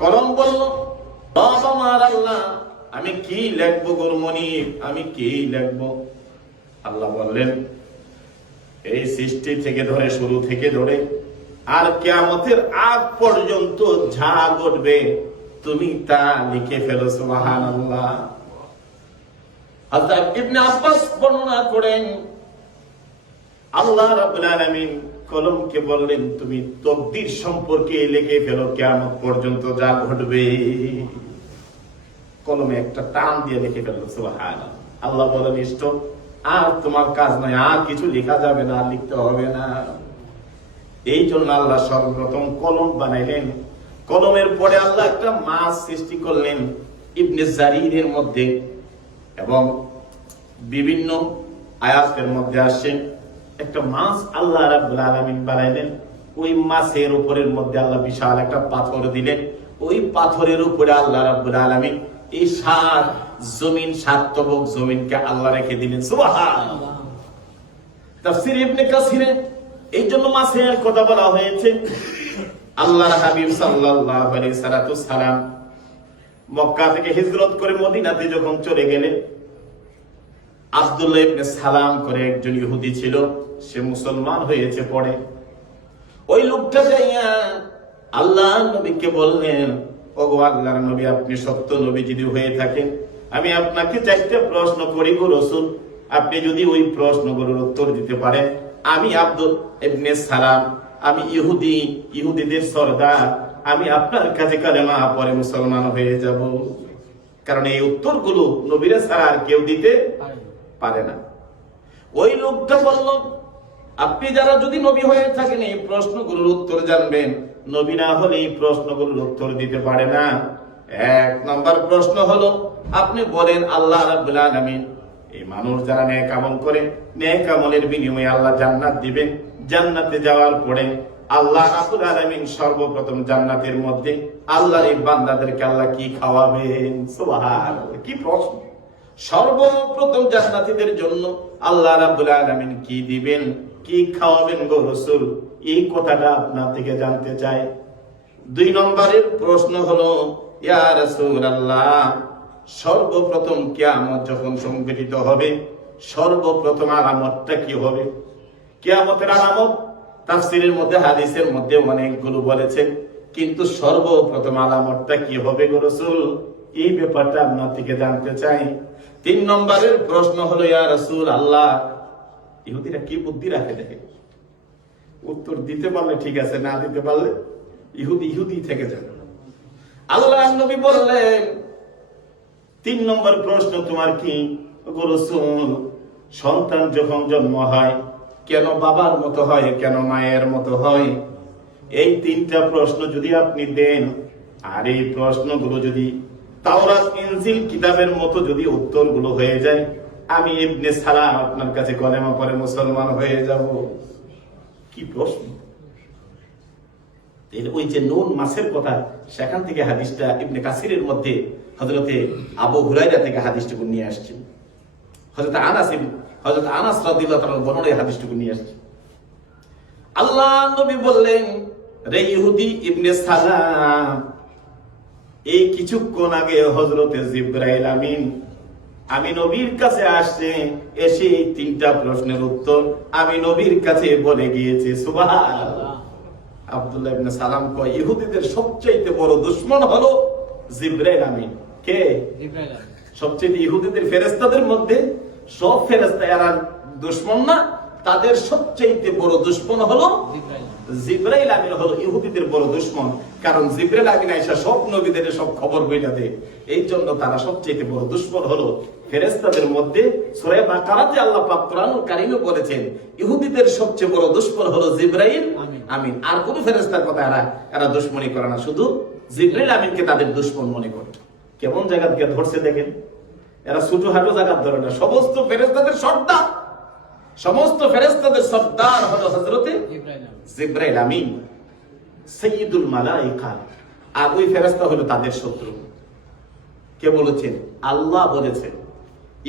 কলম বলল বাবা মার আল্লাহ, আমি কি লিখব গুরুমণি? আমি কি লিখব? আল্লাহ বললেন, এই সৃষ্টি থেকে ধরে, শুরু থেকে ধরে, আর কেয়ামতের আগ পর্যন্ত যা ঘটবে, তুমি তা লিখে ফেলো সুবাহান আল্লাহ ইবনে আব্বাস বর্ণনা করেন, আল্লাহ রাব্বুল আলামিন কলমকে বললেন, তুমি তকদির সম্পর্কে লিখে ফেলো, কিয়ামত পর্যন্ত যা ঘটবে। কলমে একটা টান দিয়ে লিখে ফেলল সুবহান আল্লাহ বলেন, ইষ্ট, আর তোমার কাজ নাই আর কিছু লেখা যাবে না লিখতে হবে না। এই জন্য আল্লাহ সর্বপ্রথম কলম বানাইলেন। কলমের পরে আল্লাহ একটা মাছ সৃষ্টি করলেন, ইবনে জারিরের মধ্যে। এবং বিভিন্ন আয়াতের মধ্যে আসছে একটা মাছ আল্লাহ আলামিন বানাইলেন। ওই মাছের উপরের মধ্যে আল্লাহ বিশাল একটা পাথর দিলেন। ওই পাথরের উপরে আল্লাহ রাব্বুল আলামিন এই সাত জমিন তবক জমিনকে আল্লাহ রেখে দিলেন। ইবনে কাসিরে এই জন্য মাছের কথা বলা হয়েছে। আল্লাহর হাবিব সাল্লাল্লাহু আলাইহি সাল্লাতু সালাম মক্কা থেকে হিজরত করে মদিনাতে যখন চলে গেলেন, আব্দুল্লাহ ইবনে সালাম করে একজন ইহুদি ছিল। সে মুসলমান হয়েছে পড়ে ওই লোকটা যাইয়া আল্লাহ নবীকে বললেন, ওগো আল্লাহর নবী, আপনি সত্য নবী যদি হয়ে থাকেন, আমি আপনাকে চারটা প্রশ্ন করি গো রসুল। আপনি যদি ওই প্রশ্নগুলোর উত্তর দিতে পারেন, আমি আব্দুল ইবনে সালাম, আমি ইহুদি, ইহুদিদের সর্দার, আমি আপনার কাছে কালেমা পরে মুসলমান হয়ে যাব। কারণ এই উত্তরগুলো নবীরা ছাড়া আর কেউ দিতে পারে না। ওই লোকটা বলল আপনি যারা যদি নবী হয়ে থাকেন, এই প্রশ্নগুলোর উত্তর জানবেন। নবী না হলে এই প্রশ্নগুলোর উত্তর দিতে পারে না। এক নম্বর প্রশ্ন হলো, আপনি বলেন আল্লাহ রাব্বুল আলামিন। এই মানুষ যারা ন্যায় কামল করে ন্যায় কামলের বিনিময়ে আল্লাহ জান্নাত দিবেন। জান্নাতে যাওয়ার পরে আল্লাহ রাব্বুল আলামিন সর্বপ্রথম জান্নাতের মধ্যে আল্লাহর এই বান্দাদেরকে আল্লাহ কি খাওয়াবেন? সুবহানাল্লাহ, কি প্রশ্ন। সর্বপ্রথম জান্নাতীদের জন্য আল্লাহ রাব্বুল আলামিন কি দিবেন? কি খাওয়াবেন গো রসুল? এই কথাটা আপনার থেকে জানতে চাই। দুই নম্বরের প্রশ্ন হলো, ইয়া রাসূলুল্লাহ, সর্বপ্রথম কিয়ামত যখন সংঘটিত হবে, সর্বপ্রথম আলামতটা কি হবে? কে কিয়ামতের আলামত তাফসীরের মধ্যে, হাদিসের মধ্যে অনেকগুলো বলেছেন, কিন্তু সর্বপ্রথম আলামতটা কি হবে গো রসুল? এই ব্যাপারটা আপনার থেকে জানতে চাই। তিন নম্বরের প্রশ্ন হলো, ইয়া রসুল আল্লাহ ইহুদিরা কি বুদ্ধি রাখে দেখে? উত্তর দিতে পারলে ঠিক আছে, না দিতে পারলে ইহুদি ইহুদি থেকে যাবে আল্লাহ নবী বললেন, তিন নম্বর প্রশ্ন তোমার কি? সন্তান যখন জন্ম হয়, কেন বাবার মতো হয়, কেন মায়ের মতো হয়? এই তিনটা প্রশ্ন যদি আপনি দেন, আর এই প্রশ্নগুলো যদি তাওরাত, ইনজিল, কিতাবের মতো যদি উত্তরগুলো হয়ে যায় আমি ইবনে সালাম আপনার কাছে কলেমা পরে মুসলমান হয়ে যাব। কি প্রশ্ন? ওই যে নুন মাছের কথা, সেখান থেকে হাদিসটা ইবনে কাসিরের মধ্যে হজরতে আবু হুরাইরা থেকে হাদিসটুকু নিয়ে আসছেন হজরত আনাস হজরত আনাস রাদিয়াল্লাহু তাআলা বর্ণনা হাদিসটুকু নিয়ে আসছেন আল্লাহ নবী বললেন, রে ইহুদি ইবনে সালাম, এই কিছুক্ষণ আগে হজরতে জিব্রাইল আমিন আমি নবীর কাছে আসছে এসে এই তিনটা প্রশ্নের উত্তর আমি নবীর কাছে বলে গিয়েছি সুবহানাল্লাহ। আব্দুল্লাহ ইবনে সালাম কয় ইহুদিদের সবচেয়ে বড় দুশমন হলো জিব্রাইল আমিন। কে? সবচেয়ে ইহুদিদের ফেরেস্তাদের মধ্যে সব ফেরেস্তা এরা দুশ্মন না তাদের সবচেয়ে বড় দুশ্মন হলো জিব্রাইল আমিন হলো ইহুদিদের বড় দুশ্মন। কারণ জিব্রাইল আমিন আইসা সব নবীদের সব খবর বইটা দেয়। এই জন্য তারা সবচেয়ে বড় দুশ্মন হলো ফেরেস্তাদের মধ্যে সূরা বাকারাতে আল্লাহ পাক কোরআনুল কারীমে বলেছেন ইহুদিদের সবচেয়ে বড় দুশ্মন হলো জিব্রাইল। আমিন। আর কোন ফেরেস্তার কথা এরা এরা দুশ্মনী করে না শুধু জিব্রাইল আমিনকে তাদের দুশ্মন মনে করে। কেমন জায়গা থেকে ধরছে দেখেন? এরা ছোট হাটো জায়গা ধরে না সমস্ত ফেরেস্তাদের সর্দার। সমস্ত ফেরেস্তাদের সর্দার হলো হজরতে জিব্রাইল আমিন। সৈয়দুল মালাইকা। আর ওই ফেরেস্তা হলো তাদের শত্রু। কে বলেছেন আল্লাহ বলেছেন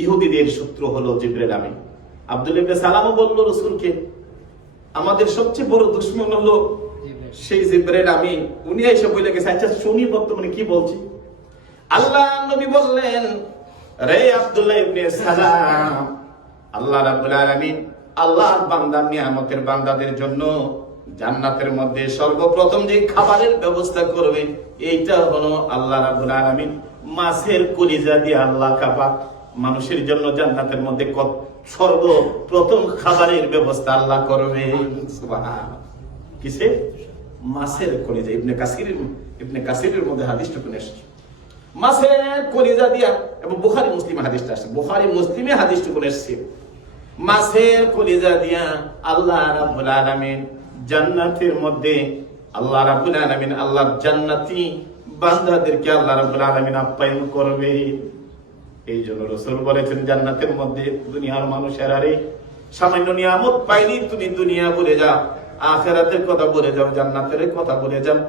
ইহুদিদের শত্রু হলো জিব্রাইল আমিন। আব্দুল ইবনে সালামও বলল রসুলকে, আমাদের সবচেয়ে বড় দুশ্মন হলো সেই জিব্রাইল আমি উনি এসে বলে গেছে আচ্ছা শুনি বর্তমানে কি বলছি? আল্লাহ নবী বললেন, রে আব্দুল্লাহ ইবনে সালাম, আল্লাহ রাব্বুল আলামিন বান্দা নিয়ামতের বান্দাদের জন্য জান্নাতের মধ্যে সর্বপ্রথম যে খাবারের ব্যবস্থা করবে এইটা হলো আল্লাহ রাব্বুল আলামিন মাছের কলিজা দিয়ে আল্লাহ কাবা। মানুষের জন্য জান্নাতের মধ্যে কত সর্বপ্রথম খাবারের ব্যবস্থা আল্লাহ করবে। কিসে? মাছের কলিজা। ইবনে কাসির ইবনে কাসিরের মধ্যে হাদিসটা কোন এসেছে। মাছের কলিজা দিয়া এবং বুখারি মুসলিমে হাদিসটা আসছে। বুখারি মুসলিমে হাদিসটা কোন এসেছে। মাছের কলিজা দিয়া আল্লাহ রাব্বুল আলামিন জান্নাতের মধ্যে আল্লাহ রাব্বুল আলামিন আল্লাহর জান্নাতি বান্দাদেরকে আল্লাহ রাব্বুল আলামিন আপ্যায়ন করবে। এই জন্য রসুল বলেছেন, জান্নাতের মধ্যে দুনিয়ার মানুষের আরে সামান্য নিয়ামত পাইনি তুমি দুনিয়া বলে যাও, আখেরাতের কথা বলে যাও, জান্নাতের কথা বলে যাও।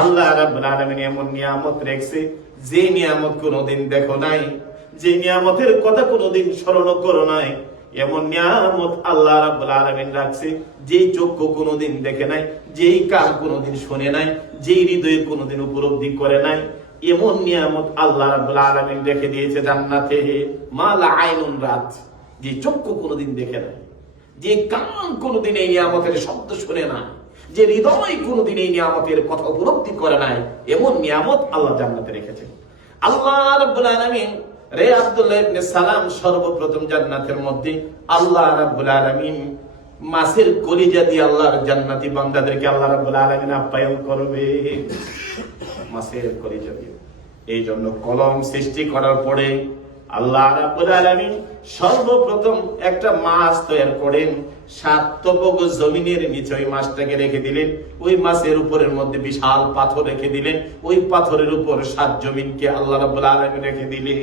আল্লাহ রাব্বুল আলামিন এমন নিয়ামত রেখেছে, যে নিয়ামত কোনোদিন দেখো নাই, যে নিয়ামতের কথা কোনোদিন স্মরণ করো নাই। এমন নিয়ামত আল্লাহ রাব্বুল আলামিন রাখছে, যেই চক্ষু কোনোদিন দেখে নাই, যেই কান কোনোদিন শুনে নাই, যেই হৃদয়ে কোনোদিন উপলব্ধি করে নাই, এমন নিয়ামত আল্লাহ রাব্বুল আলামিন রেখে দিয়েছে জান্নাতে। মালা আইনুন রাত, যে চক্ষু কোনোদিন দেখে নাই, যে কান কোনোদিন এই নিয়ামতের শব্দ শুনে না যে হৃদয় কোনোদিন এই নিয়ামতের কথা উপলব্ধি করে নাই, এমন নিয়ামত আল্লাহ জান্নাতে রেখেছে। আল্লাহ রাব্বুল আলামিন রে আব্দুল্লাহ ইবনে সালাম সর্বপ্রথম জান্নাতের মধ্যে আল্লাহ রাব্বুল আলামিন মাছের কলিজা দিয়ে আল্লাহর জান্নাতি বান্দাদেরকে আল্লাহ রাব্বুল আলামিন আপ্যায়ন করবে। মাছের কলিজা দিয়ে। এই জন্য কলম সৃষ্টি করার পরে আল্লাহ রাব্বুল আলামিন সর্বপ্রথম একটা মাছ তৈরি করেন। সাত তপক জমিনের নিচে ওই মাছটাকে রেখে দিলেন। ওই মাছের উপরের মধ্যে বিশাল পাথর রেখে দিলেন। ওই পাথরের উপর সাত জমিনকে আল্লাহ রাব্বুল আলামিন রেখে দিলেন।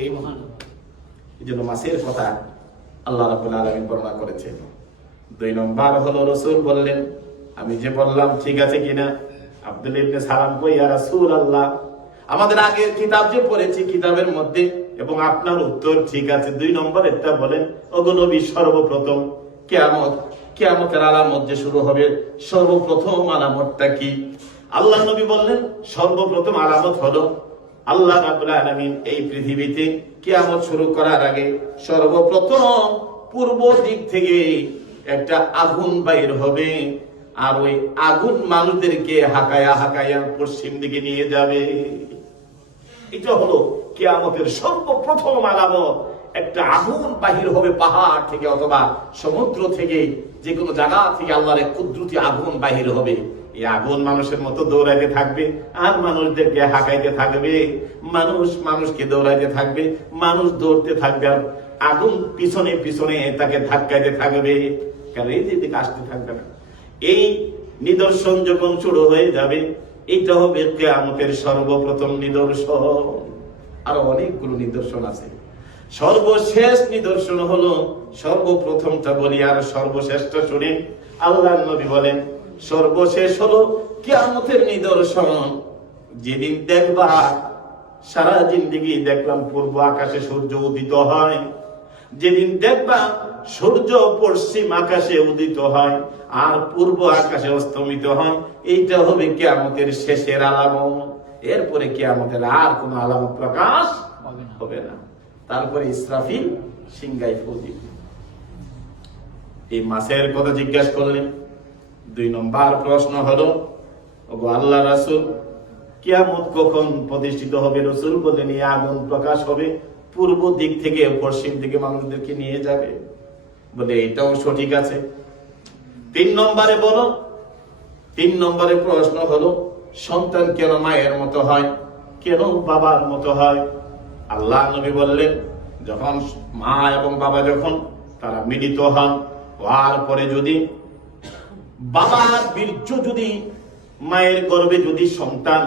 এই জন্য মাছের কথা আল্লাহ রাব্বুল আলামিন বর্ণনা করেছেন। দুই নম্বর হলো রসুল বললেন, আমি যে বললাম, ঠিক আছে কিনা? আব্দুল ইবনে সালাম কই, ইয়া রাসূলুল্লাহ, আমাদের আগের কিতাব যে পড়েছি, কিতাবের মধ্যে এবং আপনার উত্তর ঠিক আছে। দুই নম্বর একটা বলেন অগনবী সর্বপ্রথম কিয়ামত, কিয়ামতের আলামত যে শুরু হবে। সর্বপ্রথম আলামতটা কি? আল্লাহ নবী বললেন, সর্বপ্রথম আলামত হলো আল্লাহ এই পৃথিবীতে কিয়ামত শুরু করার আগে সর্বপ্রথম পূর্ব দিক থেকে একটা আগুন বাইর হবে আর ওই আগুন মানুষদেরকে হাকায়া হাকায়া পশ্চিম দিকে নিয়ে যাবে। এটা হলো কিয়ামতের সর্বপ্রথম আলামত। একটা আগুন বাহির হবে পাহাড় থেকে অথবা সমুদ্র থেকে, যে কোনো জায়গা থেকে আল্লাহর এক কুদরতি আগুন বাহির হবে। এই আগুন মানুষের মতো দৌড়াইতে থাকবে, আর মানুষদেরকে হাঁকাইতে থাকবে। মানুষ মানুষকে দৌড়াইতে থাকবে, মানুষ দৌড়তে থাকবে, আর আগুন পিছনে পিছনে তাকে ধাক্কাইতে থাকবে। কারণ এই দিকে আসতে থাকবে না? এই নিদর্শন যখন শুরু হয়ে যাবে এটা হবে কেয়ামতের সর্বপ্রথম নিদর্শন। আরও অনেকগুলো নিদর্শন আছে। সর্বশেষ নিদর্শন হলো সর্বপ্রথমটা বলি আর সর্বশেষটা শুনি। আল্লাহ নবী বলেন, সর্বশেষ হলো কিয়ামতের নিদর্শন। যেদিন দেখবা, সারা জিন্দিগি দেখলাম পূর্ব আকাশে সূর্য উদিত হয়। যেদিন দেখবা, সূর্য পশ্চিম আকাশে উদিত হয়। আর পূর্ব আকাশে অস্তমিত হয় এইটা হবে কেয়ামতের শেষের আলামত। এরপরে কেয়ামতের আর কোন আলামত প্রকাশ হবে না। তারপরে ইসরাফিল সিংগাই ফু এই মাসের কথা জিজ্ঞাসা করলেন। দুই নম্বর প্রশ্ন হলো ওগো আল্লাহ রাসূল কিয়ামত কখন প্রতিষ্ঠিত হবে রসুল বললেন এই আগুন প্রকাশ হবে পূর্ব দিক থেকে পশ্চিম দিকে মানুষদেরকে নিয়ে যাবে। বলে এটাও সঠিক আছে। তিন নম্বরে বলো। তিন নম্বরে প্রশ্ন হলো, সন্তান কেন মায়ের মতো হয়? কেন বাবার মতো হয়? আল্লাহ নবী বললেন, যখন মা এবং বাবা যখন তারা মিলিত হন হওয়ার পরে যদি বাবার বীর্য যদি, মায়ের গর্ভে যদি সন্তান,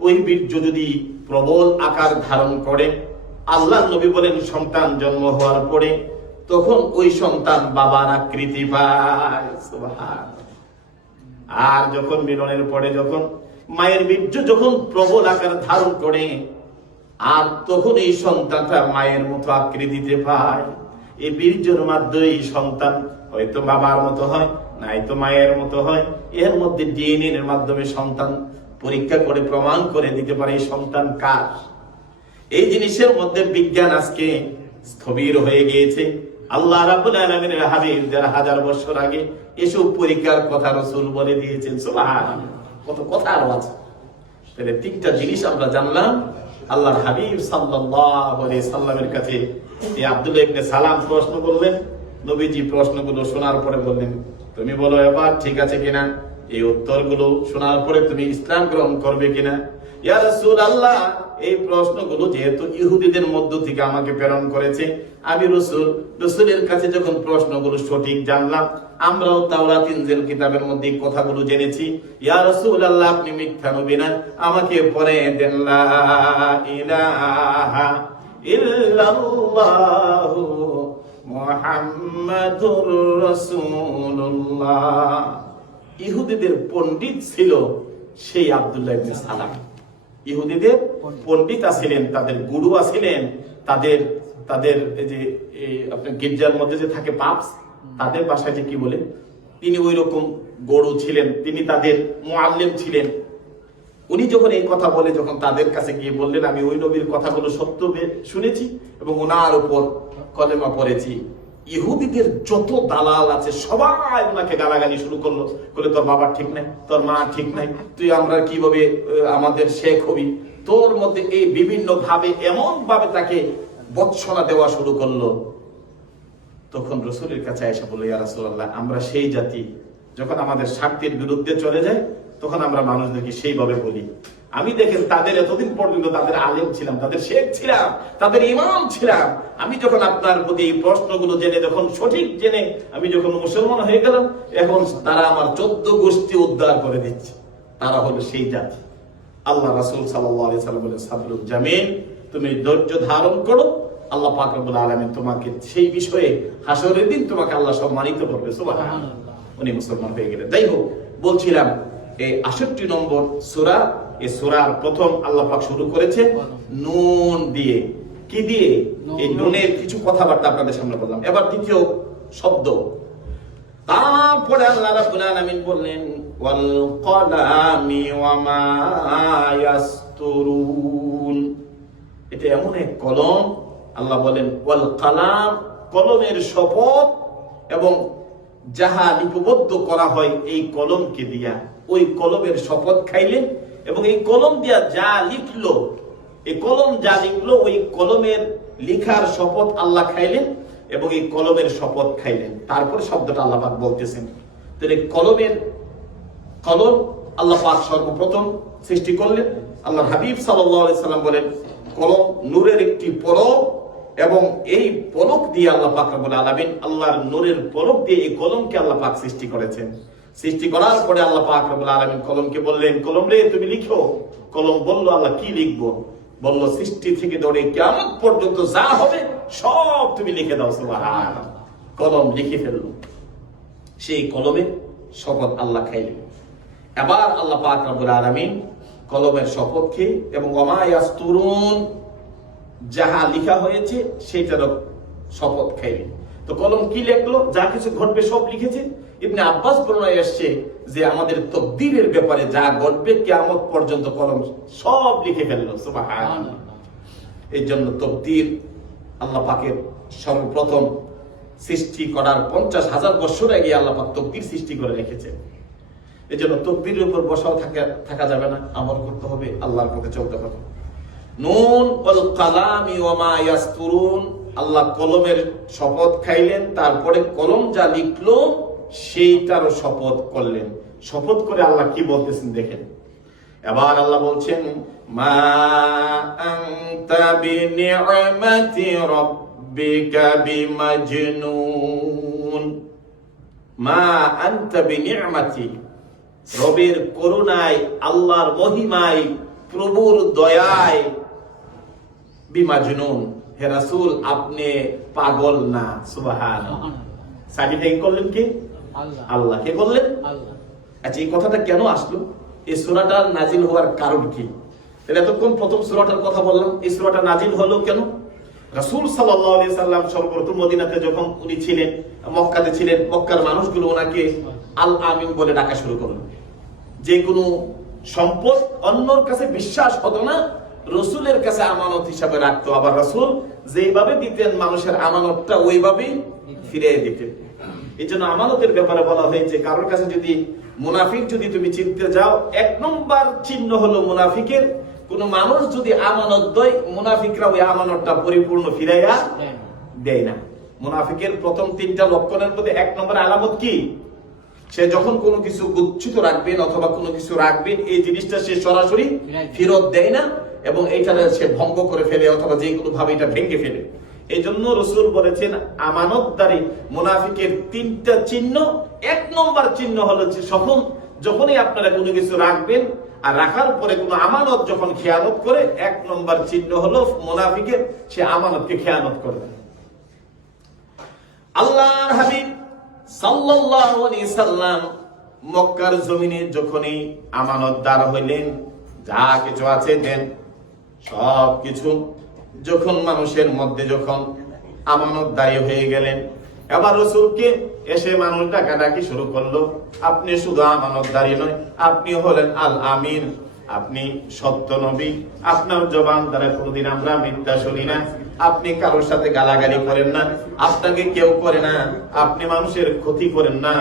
ওই বীর্য যদি প্রবল আকার ধারণ করে, আল্লাহ নবী বলেন, সন্তান জন্ম হওয়ার পরে তখন ওই সন্তান বাবার আকৃতি আর যখন মিলনের পরে যখন মায়ের বীর্য যখন প্রবল আকার ধারণ করে, আর তখন এই সন্তানটা মায়ের মতো আকৃতিতে পায়। এই বীর্যের মাধ্যমে এই সন্তান হয়তো বাবার মতো হয় নাই তো মায়ের মতো হয়। এর মধ্যে ডিএনএ এর মাধ্যমে সন্তান পরীক্ষা করে, প্রমাণ করে দিতে পারে এই সন্তান কার। এই জিনিসের মধ্যে বিজ্ঞান আজকে স্থবির হয়ে গিয়েছে। আল্লাহ রাব্বুল আলামিনের হাবিব যারা হাজার বছর আগে এসব পরীক্ষার কথা রসুল বলে দিয়েছেন, সুবহানাল্লাহ। কত কথা আরও আছে। তাহলে তিনটা জিনিস আমরা জানলাম। আল্লাহর হাবিব সাল্লাল্লাহু আলাইহি সাল্লামের কাছে এই আব্দুল্লাহ ইবনে সালাম প্রশ্ন করলেন। নবীজি প্রশ্নগুলো শোনার পরে বললেন, তুমি বলো এবার ঠিক আছে কিনা? এই উত্তরগুলো শোনার পরে তুমি ইসলাম গ্রহণ করবে কিনা? এই প্রশ্নগুলো যেহেতু ইহুদিদের মধ্য থেকে আমাকে প্রেরণ করেছে, আমি রসুল, রসুলের কাছে যখন প্রশ্নগুলো সঠিক জানলাম, আমরাও তাওরাত ইনজিল কিতাবের মধ্যে কথাগুলো জেনেছি, ইয়া রাসূলুল্লাহ, আপনি মিথ্যা নবী না, আমাকে পরে দেন ইহুদিদের পণ্ডিত ছিল সেই আব্দুল্লাহ সালাম। ইহুদিদের পণ্ডিতা ছিলেন তাদের গুরু ছিলেন তাদের তাদের যে আপনার গির্জার মধ্যে যে থাকে পাপস তাদের বাসায় যে কি বলে, তিনি ওই রকম গরু ছিলেন, তিনি তাদের মোয়াল্লেম ছিলেন। উনি যখন এই কথা বলে, যখন তাদের কাছে গিয়ে বললেন, আমি ওই নবীর কথাগুলো সত্য শুনেছি এবং ওনার উপর কলেমা পড়েছি। ইহুদিদের যত দালাল আছে, সবাই ওনাকে গালাগালি শুরু করল। বলে, তোর বাবা ঠিক নাই, তোর মা ঠিক নাই, তুই আমরা কীভাবে আমাদের শেখ হবি? তোর মধ্যে এই বিভিন্ন ভাবে এমন ভাবে তাকে বৎসনা দেওয়া শুরু করল। তখন রসুলের কাছে এসে বলল, ইয়া রাসূলুল্লাহ, আমরা সেই জাতি, যখন আমাদের স্বার্থের বিরুদ্ধে চলে যায় তখন আমরা মানুষদেরকে সেইভাবে বলি। আমি দেখেন তাদের এতদিন পর্যন্ত তাদের আলেম ছিলাম, তাদের শেখ ছিলাম, তাদের ইমাম ছিলাম। আমি যখন আপনার প্রতি এই প্রশ্নগুলো জেনে, যখন সঠিক জেনে আমি যখন মুসলমান হয়ে গেলাম, এখন তারা আমার চোদ্দ গোষ্ঠী উদ্ধার করে দিচ্ছে। তারা হলো সেই জাতি। আল্লাহ রাসূল সাল্লাম বলেন সাবরুল জামিল, তুমি ধৈর্য ধারণ করো, আল্লাহ পাক রব্বুল আলামিন তোমাকে সেই বিষয়ে হাসরের দিন তোমাকে আল্লাহ সম্মানিত করবে। উনি মুসলমান হয়ে গেলেন। যাই হোক, বলছিলাম, এই আষট্টি নম্বর সূরা এই সূরার প্রথম আল্লাহ পাক শুরু করেছে নুন দিয়ে। কি দিয়ে? এই নুনের কিছু কথাবার্তা আপনাদের সামনে বললাম। এবার দ্বিতীয় শব্দ। তারপরে আল্লাহ রাব্বুল আলামিন বললেন ওয়াল কলামি ওয়া মা ইয়াসতুরুন। এটা এমন এক কলম। আল্লাহ বলেন ওয়াল কালাম কলমের শপথ এবং যাহা লিপিবদ্ধ করা হয় এই কলমকে দিয়া। ওই কলমের শপথ খাইলেন এবং এই কলম দিয়া যা লিখলো, এই কলম যা লিখলো, ওই কলমের লিখার শপথ আল্লাহ খাইলেন এবং এই কলমের শপথ খাইলেন। তারপর শব্দটা আল্লাহ পাক বলতেছেন। তাহলে কলমের কলম আল্লাহ পাক সর্বপ্রথম সৃষ্টি করলেন। আল্লাহ হাবিব সাল্লাম বলেন, কলম নূরের একটি পলক এবং এই পলক দিয়ে আল্লাহ পাক রব্বুল আলামিন আল্লাহর নূরের পলক দিয়ে এই কলমকে আল্লাহ পাক সৃষ্টি করেছেন। সৃষ্টি করার পরে আল্লাহ পাক রব্বুল আলামিন কলমকে বললেন, কলম রে, তুমি লিখো। কলম বলল, আল্লাহ কি লিখব? বলল, সৃষ্টি থেকে ধরে কিয়ামত পর্যন্ত যা হবে, সব তুমি লিখে দাও, সুবহানাল্লাহ। কলম লিখে ফেলল। সেই কলমে শপথ আল্লাহ খাইলেন এবার আল্লাহ পাক রব্বুল আলামিন কলমের শপথ খেয়ে এবং অমায়াস্তুরুন যাহা লিখা হয়েছে, সেটারও শপথ খাইলেন। তো কলম কি লেখলো? যা কিছু ঘটবে সব লিখেছে। ইবনে আব্বাস বর্ণনায় এসছে যে আমাদের তকদিরের ব্যাপারে যা ঘটবে কিয়ামত পর্যন্ত কলম সব লিখে ফেলল। এই জন্য তকদির আল্লাহ পাকের সর্বপ্রথম সৃষ্টি করার পঞ্চাশ হাজার বছর আগে আল্লাহ পাক তকদির সৃষ্টি করে রেখেছে। এই জন্য তকদিরের উপর বসাও থাকা থাকা যাবে না। আমল করতে হবে, আল্লাহর পথে চলতে হবে। নুন ওয়াল কালামি ওয়া মা ইয়াসতুরুন। আল্লাহ কলমের শপথ খাইলেন, তারপরে কলম যা লিখলো, সেইটারও শপথ করলেন। শপথ করে আল্লাহ কি বলতেছেন দেখেন। এবার আল্লাহ বলছেন, মা মা রবের করুণায়, আল্লাহর মহিমায়, প্রভুর দয়ায় বিমাজনুন। হে রাসূল আপনি পাগল না সুবহান সার্টিফাই করলেন কি? আল্লাহ। কে বললেন আল্লাহ। আচ্ছা এই কথাটা কেন আসলো? এই সূরাটা নাজিল হওয়ার কারণ কি? এতক্ষণ প্রথম সূরাটার কথা বললাম এই সূরাটা নাজিল হলো কেন? রাসূল সাল্লাল্লাহু আলাইহি সাল্লাম সর্বপ্রথম মদিনাতে যখন উনি ছিলেন মক্কাতে ছিলেন মক্কার মানুষগুলো ওনাকে আল আমিন বলে ডাকা শুরু করল। যে কোনো সম্পদ অন্যর কাছে বিশ্বাস হতো না রসুলের কাছে আমানত হিসাবে রাখতো আবার রসুল যেভাবে দিতেন মানুষের আমানতটা ওইভাবেই ফিরে দিতেন। এই জন্য আমানতের ব্যাপারে বলা হয়েছে কারোর কাছে যদি মুনাফিক যদি তুমি চিনতে যাও এক নম্বর চিহ্ন হলো মুনাফিকের। কোন মানুষ যদি আমানত দেয় মুনাফিকরা ওই আমানতটা পরিপূর্ণ ফিরাইয়া দেয় না। মুনাফিকের প্রথম তিনটা লক্ষণের মধ্যে এক নম্বর আলামত কি? সে যখন কোনো কিছু গুচ্ছিত রাখবেন অথবা কোনো কিছু রাখবেন এই জিনিসটা সে সরাসরি ফেরত দেয় না। এবং এইটা সে ভঙ্গ করে ফেলে অথবা যে কোনো ভাবে এটা ভেঙে ফেলে। এই জন্য রসুল বলেছেন, আমানতদারি মুনাফিকের তিনটা চিহ্ন, এক নম্বর চিহ্ন হলো যে যখন, যখনই আপনারা কোনো কিছু রাখবেন আর রাখার পরে কোনো আমানত যখন খেয়ানত করে, এক নম্বর চিহ্ন হলো মুনাফিকের, সে আমানতকে খেয়ানত করবে আল্লাহর হাবিব সাল্লাল্লাহু আলাইহি সাল্লাম মক্কার জমিনে যখনই আমানতদার হইলেন, যা কিছু আছে দেন। সব কিছু যখন মানুষের মধ্যে যখন আমানতদারি হয়ে গেলেন, এবার রসুলকে এসে মানুষ ডাকাডাকি শুরু করল। আপনি শুধু আমানতদারি নয়, আপনি হলেন আল আমিন আপনি সত্য নবী, আপনার জবান দ্বারা কোনদিন আমরা মিথ্যা শুনি না, আপনি কারোর সাথে গালাগালি করেন না, আপনাকে কেউ করে না, আপনি মানুষের ক্ষতি করেন না,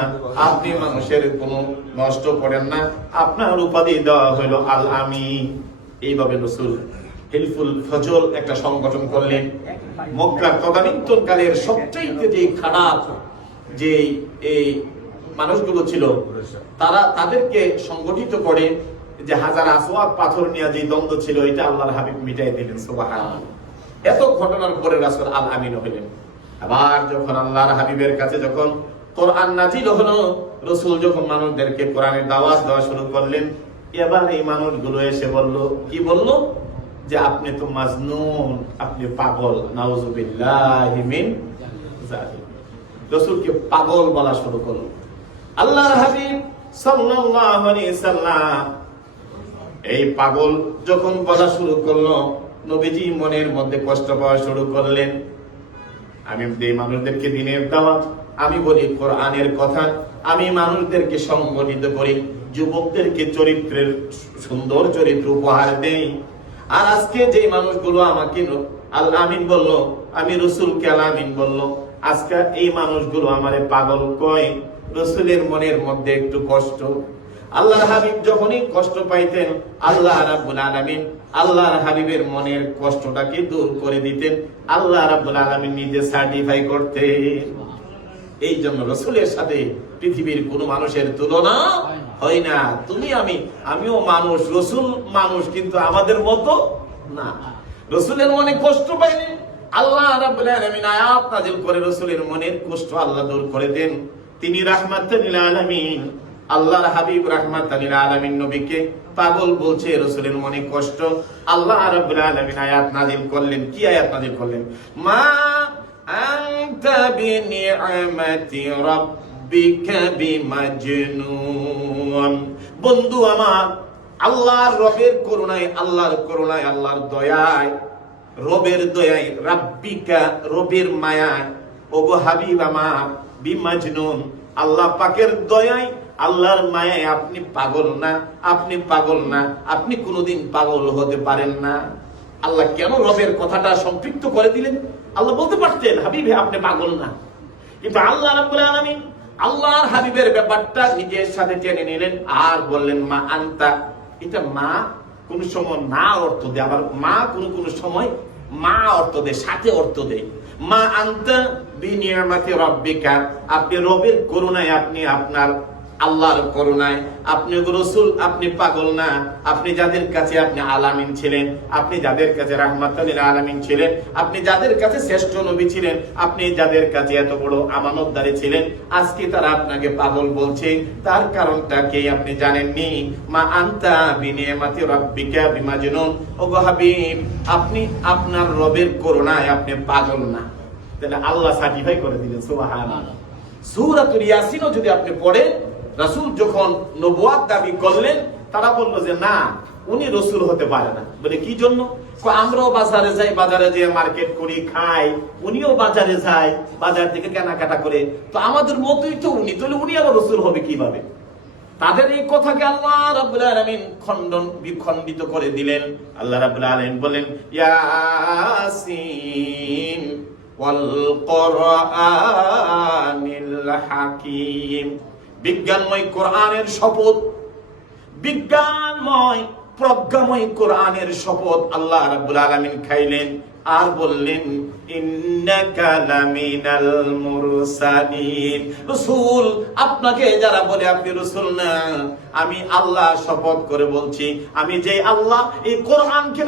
আপনি মানুষের কোনো নষ্ট করেন না। আপনার উপাধি দেওয়া হইল আল আমি এইভাবে রসুল ফজল একটা সংগঠন করলেন। মক্কার তদানীন্তন কালের সবচাইতে যে খারাপ যে এই মানুষগুলো ছিল, তারা তাদেরকে সংগঠিত করে যে হাজার পাথর নিয়ে যে দ্বন্দ্ব ছিল, এটা আল্লাহর হাবিব মিটাই দিলেন এত ঘটনার পরে রাসূল আল আমিন হইলেন আবার যখন আল্লাহর হাবিবের কাছে যখন কোরআন নাজিল হলো, রসুল যখন মানুষদেরকে কোরআনের দাওয়াত দেওয়া শুরু করলেন, এবার এই মানুষগুলো এসে বলল, কি বলল? যে আপনি তো মাজনুন, আপনি পাগল। নাউজুবিল্লাহি মিন জালিক রসুলকে পাগল বলা শুরু করল। আল্লাহ হাবিব সাল্লাল্লাহু আলাইহি সাল্লাম এই পাগল যখন বলা শুরু করল, নবীজি মনের মধ্যে কষ্ট পাওয়া শুরু করলেন। আমি মানুষদেরকে দিনের দাওয়াত, আমি বলি কোরআনের কথা, আমি মানুষদেরকে সংগঠিত করি, যুবকদেরকে চরিত্রের সুন্দর চরিত্র উপহার দেই আর আজকে যে মানুষগুলো আমাকে ন- আল আমিন বলল, আমি রসুলকে আল আমিন বলল, আজকে এই মানুষগুলো আমারে পাগল কয়? রসুলের মনের মধ্যে একটু কষ্ট। আল্লাহর হাবিব যখনই কষ্ট পাইতেন, আল্লাহ রাব্বুল আলামিন আল্লাহর হাবিবের মনের কষ্টটাকে দূর করে দিতেন, আল্লাহ রাব্বুল আলামিন নিজে সার্টিফাই করতেন। এই জন্য রসুলের সাথে পৃথিবীর কোন মানুষের তুলনা হয় না। তুমি আমি, আমিও মানুষ, রসুল মানুষ, কিন্তু আমাদের মতো না। রসুলের মনে কষ্ট পাইনি আল্লাহ করে রসুলের মনের কষ্ট আল্লাহ দূর করে দেন। তিনি রাহমাতুল আলামিন, আল্লাহর হাবিব রাহমাতুল আলামিন নবীকে পাগল বলছে রসুলের মনে কষ্ট। আল্লাহ রাব্বুল আয়াত নাযিল করলেন। কি আয়াত নাযিল করলেন? মা আনতা বিনিআমাতি রাব্বিকা বিমাজনুন বন্ধু আমার, আল্লাহর রবের করুণায়, আল্লাহর করুণায়, আল্লাহর দয়ায়, রবের দয়ায়, রাব্বিকা, রবের মায়ায়, ওগো হাবিব আমার, বিমাজনুন। আল্লাহ পাকের দয়ায়, আল্লাহর মায়ায় আপনি পাগল না, আপনি পাগল না, আপনি কোনোদিন পাগল হতে পারেন না। আল্লাহ কেন রবের কথাটা সম্পৃক্ত করে দিলেন? আল্লাহ বলতে পারতেন, হাবিবে আপনি পাগল না। কিন্তু আল্লাহ রাব্বুল আলামিন আল্লাহর হাবিবের ব্যাপারটা নিজের সাথে টেনে নিলেন আর বললেন, মা আন্তা। এটা মা কোন সময় না অর্থ দেয়, আবার মা কোন কোন সময় মা অর্থ দেয়, সাথে অর্থ দেয়। মা আন্তা বিনিয়ামাতি রব্বিকা, আপনি রবের করুণায় আপনি আপনার আল্লাহর করুণায়, আপনি রসুল, আপনি পাগল না। আপনি যাদের কাছে আপনি আলামিন ছিলেন, আপনি যাদের কাছে রাহমাতুল আলামিন ছিলেন, আপনি যাদের কাছে শ্রেষ্ঠ নবী ছিলেন, আপনি যাদের কাছে এত বড় আমানতদারি ছিলেন, আজকে তারা আপনাকে পাগল বলছে। তার কারণটা কি আপনি জানেননি? মা আন্তা বিনিয়ামাতি রাব্বিকা বিমাজনুন। ওগো হাবিব, আপনি আপনার রবের করুণায় আপনি পাগল না। তাহলে আল্লাহ সার্টিফাই করে দিলেন, সুবহানাল্লাহ। সূরাতুল ইয়াসিনও যদি আপনি পড়েন রাসূল যখন নবুয়াত দাবি করলেন, তারা বলল যে, না, উনি রসুল হতে পারে না। বলে, কি জন্য? আমরাও বাজারে যাই, বাজারে যেয়ে মার্কেট করি, খাই, উনিও বাজারে যায়, বাজার থেকে কেনাকাটা করে। তো আমাদের মতোই তো উনি, তাহলে উনি আবার রসুল হবে কীভাবে? তাদের এই কথাকে আল্লাহ রাব্বুল আলামিন খণ্ডন, বিখণ্ডিত করে দিলেন। আল্লাহ রাব্বুল আলামিন বলেন ইয়াসিন ওয়াল কোরআনিল হাকিম। বিজ্ঞানময় কোরআনের শপথ বিজ্ঞানময় প্রজ্ঞাময় কোরআনের শপথ আল্লাহ রাবুল আলমিন খাইলেন আর বললেন ইন্নাকা লামিনাল মুরসালিন। রাসূল, আপনাকে যারা বলে আপনি রাসূল না, আমি আল্লাহ শপথ করে বলছি, আমি আল্লাহ এই কোরআনকে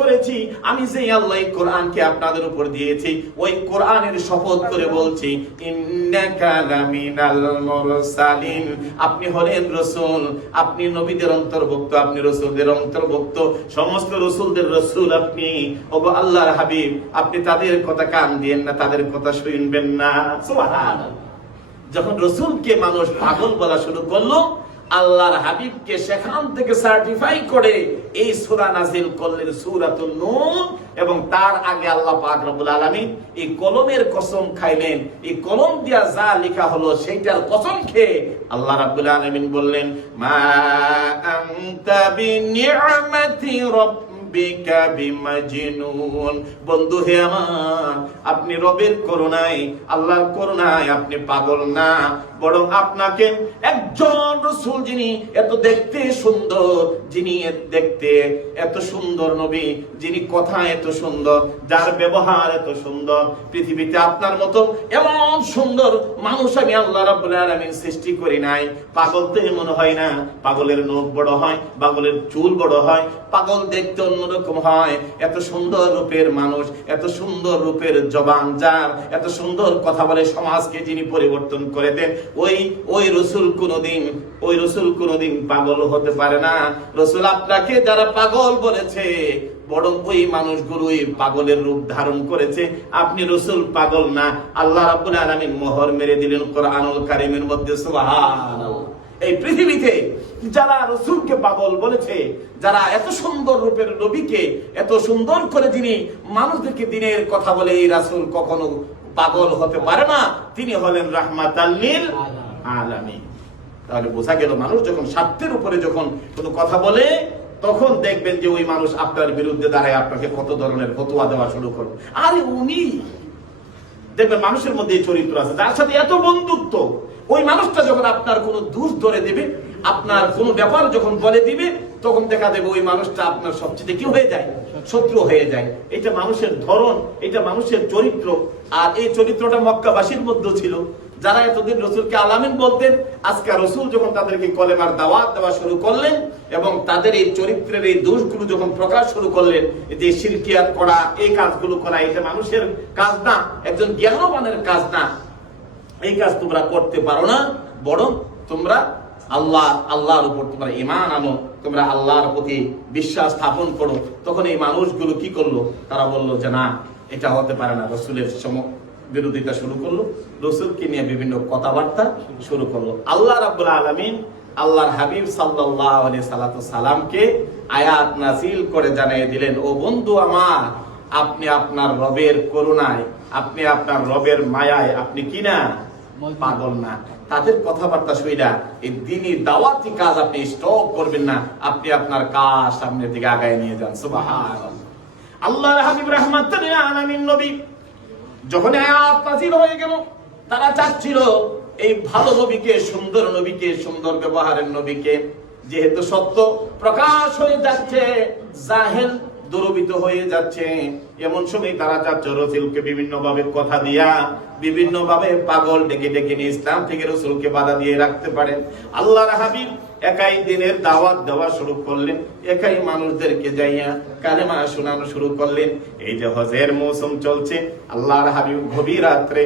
করেছি, আমি আল্লাহ এই কোরআনকে আপনাদের উপর দিয়েছি, ওই কোরআনের শপথ করে বলছি, ইন্নাকা লামিনাল মুরসালিন। আপনি হলেন রাসূল, আপনি নবীদের অন্তর্ভুক্ত, আপনি রাসূলদের অন্তর্ভুক্ত, সমস্ত রাসূলদের রাসূল আপনি। ওগো আল্লাহর হাবিব, আপনি তাদের কথা কান দিয়েন না তাদের কথা শুনবেন না। যখন রসুলকে মানুষ পাগল বলা শুরু করল, আল্লাহর হাবিবকে সেখান থেকে সার্টিফাই করে এই সূরা নাজিল করলেন সূরাতুন নূর এবং তার আগে আল্লাহ পাক রব্বুল আলামিন এই কলমের কসম খাইলেন। এই কলম দিয়া যা লেখা হলো সেইটার কসম খেয়ে আল্লাহ রাব্বুল আলামিন বললেন, মা আনতা বিনিআমাতি রাব্ব রাব্বিকা বিমাজিনুন। বন্ধু হে আমার আপনি রবের করুণায় আল্লাহর করুণায় আপনি পাগল না। বরং আপনাকে একজন রসুল যিনি এত দেখতে সুন্দর, যিনি দেখতে এত সুন্দর নবী, যিনি কথা এত সুন্দর, যার ব্যবহার এত সুন্দর, পৃথিবীতে আপনার মতো এমন সুন্দর মানুষ আমি আল্লাহ রাব্বুল আলামিন সৃষ্টি করি নাই। পাগল তো এমন হয় না, পাগলের নখ বড় হয়, পাগলের চুল বড় হয়, পাগল দেখতে অন্যরকম হয়। এত সুন্দর রূপের মানুষ, এত সুন্দর রূপের জবান যার, এত সুন্দর কথা বলে সমাজকে যিনি পরিবর্তন করে দেন ওই ওই রসুল কোনদিন, ওই রসুল কোনদিন পাগল হতে পারে না। রসুল আপনাকে যারা পাগল বলেছে, বরং ওই মানুষগুলোই পাগলের রূপ ধারণ করেছে। আপনি রসুল পাগল না। আল্লাহ রাব্বুল আলামিন মোহর মেরে দিলেন কোরআনুল কারীমের মধ্যে, সুবহানাল্লাহ। এই পৃথিবীতে যারা রসুলকে পাগল বলেছে, যারা এত সুন্দর রূপের নবীকে, এত সুন্দর করে যিনি মানুষদেরকে দিনের কথা বলে, এই রাসূল কখনো পাগল হতে পারে না, তিনি হলেন রাহমাত আল্লিল আলামিন। তাহলে বোঝা গেল মানুষ যখন স্বার্থের উপরে যখন কোনো কথা বলে, তখন দেখবেন যে ওই মানুষ আপনার বিরুদ্ধে দাঁড়ায়, আপনাকে কত ধরনের ফতোয়া দেওয়া শুরু করবে। আরে উনি! দেখবেন মানুষের মধ্যে এই চরিত্র আছে, যার সাথে এত বন্ধুত্ব। ওই মানুষটা যখন আপনার কোনো দোষ ধরে দিবে, আপনার কোনো ব্যাপার যখন বলে দিবে, তখন দেখা দেবে ওই মানুষটা আপনার সবচেয়ে কি হয়ে যায়? শত্রু হয়ে যায়। এটা মানুষের ধরন, এটা মানুষের চরিত্র। আর এই চরিত্রটা মক্কাবাসীর মধ্যে ছিল। যারা এতদিন রসুলকে আলামিন বলতেন, আজকে রসুল যখন তাদেরকে কলেমার দাওয়াত দেওয়া শুরু করলেন এবং তাদের এই চরিত্রের এই দোষগুলো যখন প্রকাশ শুরু করলেন যে শিরকিয়াত করা, এই কাজগুলো করা, এটা মানুষের কাজ না, একজন জ্ঞানবানের কাজ না। এই কাজ তোমরা করতে পারো না, বরং তোমরা আল্লাহ, আল্লাহর উপর তোমরা ইমান আনো, তোমরা আল্লাহর প্রতি বিশ্বাস স্থাপন করো। তখন এই মানুষগুলো কি করল? তারা বলল যে, না, এটা হতে পারে না। রসুলের সম বিরোধিতা শুরু করল। রসুলকে নিয়ে বিভিন্ন কথাবার্তা শুরু করল। আল্লাহ রাবুল আলমিন আল্লাহর হাবিব সাল্লাহ আলি সাল্লাতু সালামকে আয়াত নাসিল করে জানিয়ে দিলেন, ও বন্ধু আমার, আপনি আপনার রবের করুণায়, আপনি আপনার রবের মায়ায়, আপনি কি না পাগল না। তাদের কথাবার্তা শুইরা এই দিনই দাওয়াতি কাজ আপনি স্টপ করবেন না। আপনি আপনার কাজ সামনের দিকে আগায় নিয়ে যান। সুবহানাল্লাহ। আল্লাহর হাবিব রাহমাতুল আলামিন নবী যখন আয়াত নাযিল হয়ে গেল, তারা চাচ্ছিল এই ভালো নবীকে, সুন্দর নবীকে, সুন্দর ব্যবহারের নবীকে, যেহেতু সত্য প্রকাশ হয়ে যাচ্ছে, জাহেল দুরবিত হয়ে যাচ্ছে। এমন সময় তারা চাচ্ছে রসুলকে বিভিন্ন ভাবে কথা দিয়া বিভিন্ন ভাবে পাগল ডেকে ডেকে নিয়ে ইসলাম থেকে রসুলকে বাধা দিয়ে রাখতে পারেন। আল্লাহর হাবিব একাই দিনের দাওয়াত দেওয়া শুরু করলেন। একাই মানুষদেরকে যাইয়া কালেমা শোনানো শুরু করলেন। এই যে হজের মৌসুম চলছে, আল্লাহর হাবিব গভীর রাত্রে,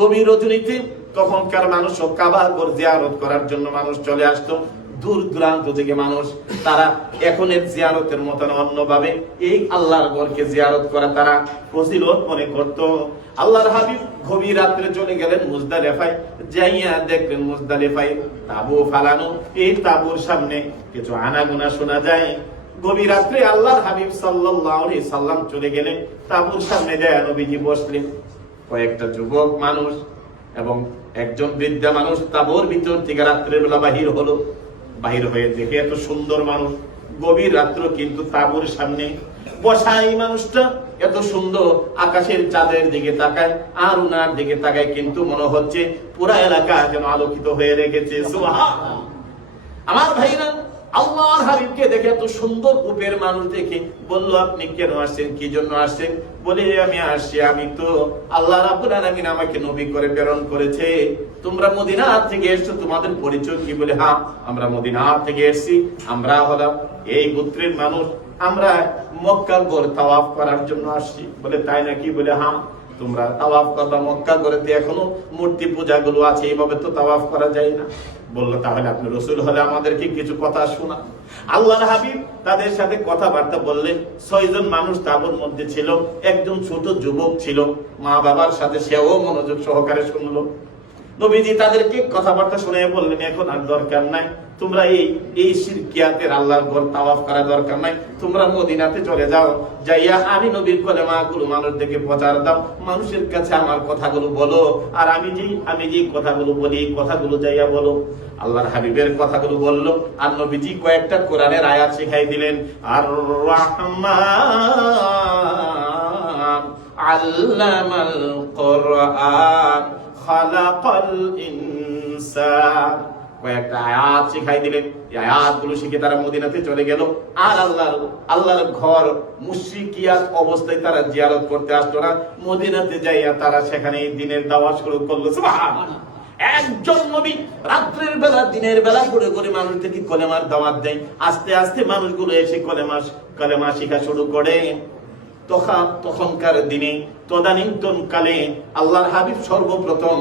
গভীর রজনীতে তখনকার মানুষ কাবা জিয়ারত করার জন্য মানুষ চলে আসতো। দূর দূরান্ত থেকে মানুষ, তারা এখনের জিয়ারতের মতন অন্যভাবে, এই আল্লাহর ঘরকে জিয়ারত করা তারা ফজিলত মনে করত। আল্লাহর হাবিব গভীর রাত্রে চলে গেলেন মুজদালেফায়, যাইয়া দেখলেন মুজদালেফায় তাবু ফালানো। এই তাবুর সামনে কিছু আনাগুনা শোনা যায়। গভীর রাত্রে আল্লাহর হাবিব সাল্লাল্লাহু আলাইহি সাল্লাম চলে গেলেন, তাবুর সামনে যায় নবীজি বসলেন। কয়েকটা যুবক মানুষ এবং একজন বৃদ্ধা মানুষ তাবুর ভিতর থেকে রাত্রের বেলা বাহির হলো। বাহির হয়ে দেখে এত সুন্দর মানুষ। গভীর রাত্র কিন্তু তাবুর সামনে বসা এই মানুষটা। এত সুন্দর আকাশের চাঁদের দিকে তাকায়, আর উনার দিকে তাকায় কিন্তু মনে হচ্ছে পুরা এলাকা যেন আলোকিত হয়ে রেখেছে। আমার ভাইরা আল্লাহর হাবিবকে দেখে এত সুন্দর রূপের মানুষ দেখে বলল, আপনি কেন আসছেন? কি জন্য আসছেন? বলে, আমি আসছি, আমি তো আল্লাহ রাব্বুল আলামিন আমাকে নবী করে প্রেরণ করেছে। তোমরা মদিনা থেকে এসছো, তোমাদের পরিচয় কি? বলে হ্যাঁ আমরা মদিনা থেকে এসেছি, আমরা হলাম এই গোত্রের মানুষ। আমরা মক্কার গড় তাওয়াফ করার জন্য আসছি। বলে, তাই নাকি? বলে হ্যাঁ তোমরা তাওয়াফ করবা, মক্কা করেতে এখনও মূর্তি পূজা গুলো আছে, এইভাবে তো তাওয়াফ করা যায় না। বলল, তাহলে আপনি রসুল হলে আমাদেরকে কিছু কথা শোনা আল্লাহ হাবিব তাদের সাথে কথাবার্তা বললেন ছয়জন মানুষ তাবর মধ্যে ছিল, একজন ছোট যুবক ছিল, মা বাবার সাথে সেও মনোযোগ সহকারে শুনলো। নবীজি তাদেরকে কথাবার্তা শুনে বললেন, এখন আর দরকার নাই তোমরা এই এই শিরকিয়াতের আল্লাহর ঘর তাওয়াফ করা দরকার নাই। তোমরা মদিনাতে চলে যাও, যাইয়া আমি নবীর কলেমা গুলো মানুষদেরকে প্রচার দাও। মানুষের কাছে আমার কথাগুলো বলো। আর আমি যেই আমি যেই কথাগুলো বলি কথাগুলো যাইয়া বলো। আল্লাহর হাবিবের কথাগুলো বলল। আর নবীজি কয়েকটা কোরআনের আয়াত শিখাই দিলেন। আর রহমান আল্লামাল কোরআন খালাকাল ইনসান কয়েকটা আয়াত শিখাই দিলেন। এই আয়াতগুলো শিখে তারা মদিনাতে চলে গেল। আর আল্লাহর আল্লাহর ঘর মুশরিকিয়াত অবস্থায় তারা জিয়ারত করতে আসতো না। মদিনাতে যাইয়া তারা সেখানে দিনের দাওয়া শুরু করল। একজন নবী রাত্রের বেলা, দিনের বেলা করে করে মানুষদেরকে কলেমার দাওয়াত দেয়। আস্তে আস্তে মানুষগুলো এসে কলেমা কলেমা শিখা শুরু করে। তখন তখনকার দিনে তদানীন্তন কালে আল্লাহর হাবিব সর্বপ্রথম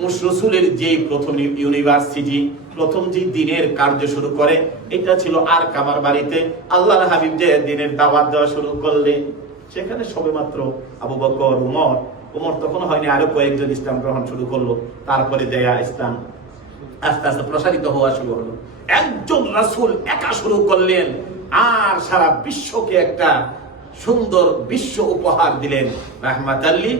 মুশরসুলের যে প্রথম ইউনিভার্সিটি প্রথম যে দিনের কার্য শুরু করে, এটা ছিল আর কামার বাড়িতে। আল্লাহর হাবিব যে দিনের দাওয়াত দেওয়া শুরু করলেন সেখানে সবেমাত্র আবু বকর, উমর উমর তখন হয়নি, আরও কয়েকজন ইসলাম গ্রহণ শুরু করল। তারপরে দেয়া ইসলাম আস্তে আস্তে প্রসারিত হওয়া শুরু হলো। একজন রাসুল একা শুরু করলেন, আর সারা বিশ্বকে একটা সুন্দর বিশ্ব উপহার দিলেন। রাহমাতাল্লি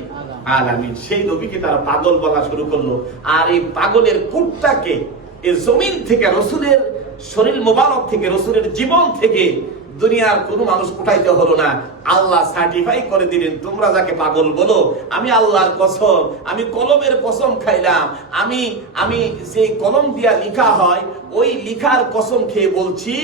আলামিন। সেই নবীকে তারা পাগল বলা শুরু করল। আর এই পাগলের কুটটাকে এই জমিন থেকে, রসুলের শরীর মোবারক থেকে, রসুলের জীবন থেকে দুনিয়ার কোনো মানুষ উঠাইতে হলো না। আল্লাহ সার্টিফাই করে দিলেন, তোমরা যাকে পাগল বলো, আমি আল্লাহর কসম, আমি কলমের কসম খাইলাম। আমি আমি যে কলম দিয়া লিখা হয়, ওই লিখার কসম খেয়ে বলছি,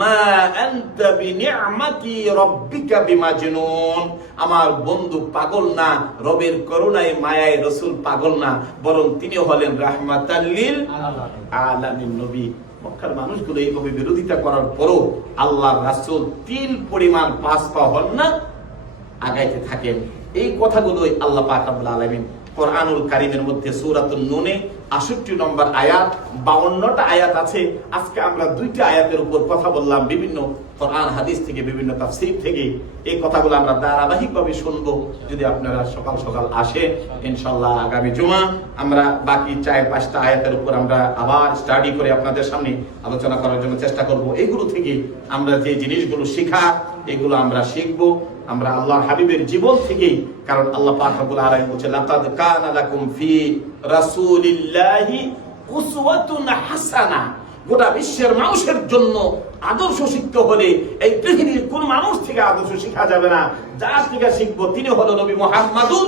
মা আনতা বিনিআমাতি রাব্বিকা বিমাজনুন। আমার বন্ধু পাগল না, রবের করুণায়, মায়ায় রসুল পাগল না, বরং তিনি হলেন রাহমাতাল লিল আলামিন নবী। মক্কার মানুষগুলো এইভাবে বিরোধিতা করার পরও আল্লাহ রাসুল তিন পরিমাণ পাস পা হন না, আগাইতে থাকেন। এই কথাগুলোই আল্লাহ পাক আব্লা আলমিন কোরআনুল কারিমের মধ্যে সৌরাতুল নুনে 68 নম্বর আয়াত 52টা আয়াত আছে। আজকে আমরা দুইটা আয়াতের উপর কথা বললাম, বিভিন্ন কোরআন, হাদিস থেকে, বিভিন্ন তাফসীর থেকে। এই কথাগুলো আমরা ধারাবাহিকভাবে শুনব যদি আপনারা সকাল সকাল আসে ইনশাআল্লাহ আগামী জুমা। আমরা বাকি চার পাঁচটা আয়াতের উপর আমরা আবার স্টাডি করে আপনাদের সামনে আলোচনা করার জন্য চেষ্টা করব। এইগুলো থেকে আমরা যে জিনিসগুলো শেখা, এগুলো আমরা শিখব। আমরা আল্লাহ হাবিবের জীবন থেকেই, কারণ আল্লাহ পাক রব্বুল আলামিন বলেন লাকাদ কানা লাকুম ফি রাসূলিল্লাহি উসওয়াতুন হাসানা। গোটা বিশ্বের মানুষের জন্য আদর্শ শিখতে হলে এই পৃথিবীর কোন মানুষ থেকে আদর্শ শিখা যাবে না। যার থেকে শিখব তিনি হলো নবী মুহাম্মাদুর